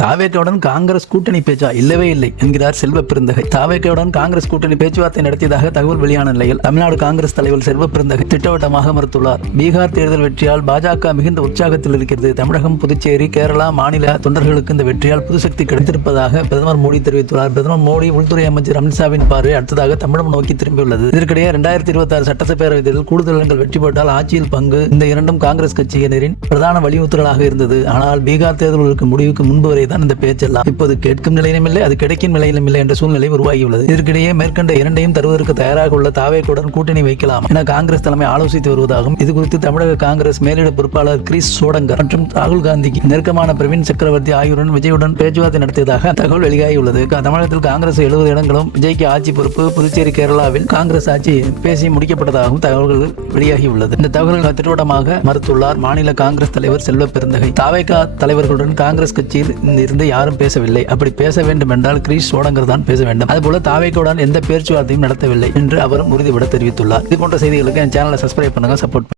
தாவேக்காவுடன் காங்கிரஸ் கூட்டணி பேச்சா? இல்லவே இல்லை என்கிறார் செல்வ பெருந்தகை. தாவேக்காவுடன் காங்கிரஸ் கூட்டணி பேச்சுவார்த்தை நடத்தியதாக தகவல் வெளியான நிலையில் தமிழ்நாடு காங்கிரஸ் தலைவர் செல்வ பெருந்தகை திட்டவட்டமாக மறுத்துள்ளார். பீகார் தேர்தல் வெற்றியால் பாஜக மிகுந்த உற்சாகத்தில் இருக்கிறது. தமிழகம் புதுச்சேரி கேரளா மாநில தொண்டர்களுக்கு இந்த வெற்றியால் புதுசக்தி கிடைத்திருப்பதாக பிரதமர் மோடி தெரிவித்துள்ளார். பிரதமர் மோடி உள்துறை அமைச்சர் அமித்ஷாவின் பார்வை அடுத்ததாக தமிழகம் நோக்கி திரும்பியுள்ளது இதற்கிடையே இரண்டாயிரத்தி இருபத்தி ஆறு சட்டசபேரவை தேர்தல் கூடுதல் இடங்கள் வெற்றி பெற்றால் ஆட்சியில் பங்கு இந்த இரண்டும் காங்கிரஸ் கட்சியினரின் பிரதான வலியுறுத்தலாக இருந்தது. ஆனால் பீகார் தேர்தல்களுக்கு முடிவுக்கு முன்பு வரை தான் இந்த பேச்செல்லாம். இப்போது கேட்கும் நிலையிலும் இல்லை அது கிடைக்கும் நிலையிலும் இல்லை என்ற சூழ்நிலை உருவாகியுள்ளது. இதற்கிடையே மேற்கண்ட இரண்டையும் தருவதற்கு தயாராக உள்ள தாவேக்குடன் கூட்டணி வைக்கலாம் என காங்கிரஸ் தலைமை ஆலோசித்து வருவதாகவும் இது குறித்து தமிழக காங்கிரஸ் மேலிட பொறுப்பாளர் கிரிஸ் சோடங்கர் மற்றும் ராகுல் காந்திக்கு நெருக்கமான பிரவீன் சக்கரவர்த்தி ஆகியோருடன் விஜயுடன் பேச்சுவார்த்தை நடத்தியதாக தகவல் வெளியாகியுள்ளது. தமிழகத்தில் காங்கிரஸ் எழுபது இடங்களும் விஜய்க்கு ஆட்சி பொறுப்பு புதுச்சேரி கேரளாவில் காங்கிரஸ் ஆட்சி பேசி முடிக்கப்பட்டதாகவும் தகவல்கள் வெளியாகியுள்ளது. இந்த தகவல்கள் திட்டவட்டமாக மறுத்துள்ளார் மாநில காங்கிரஸ் தலைவர் செல்வ பெருந்தகை. தாவேகா தலைவர்களுடன் காங்கிரஸ் கட்சியில் இருந்து யாரும் பேசவில்லை. அப்படி பேச வேண்டும் என்றால் கிரீஷ் சோடங்கர் தான் பேச வேண்டும். அதுபோல தாவேக்காவுடன் எந்த பேச்சுவார்த்தையும் நடத்தவில்லை என்று அவரும் உறுதிபட தெரிவித்துள்ளார். இது போன்ற செய்திகளுக்கு என் சேனலை சப்ஸ்கிரைப் பண்ணுங்க சப்போர்ட்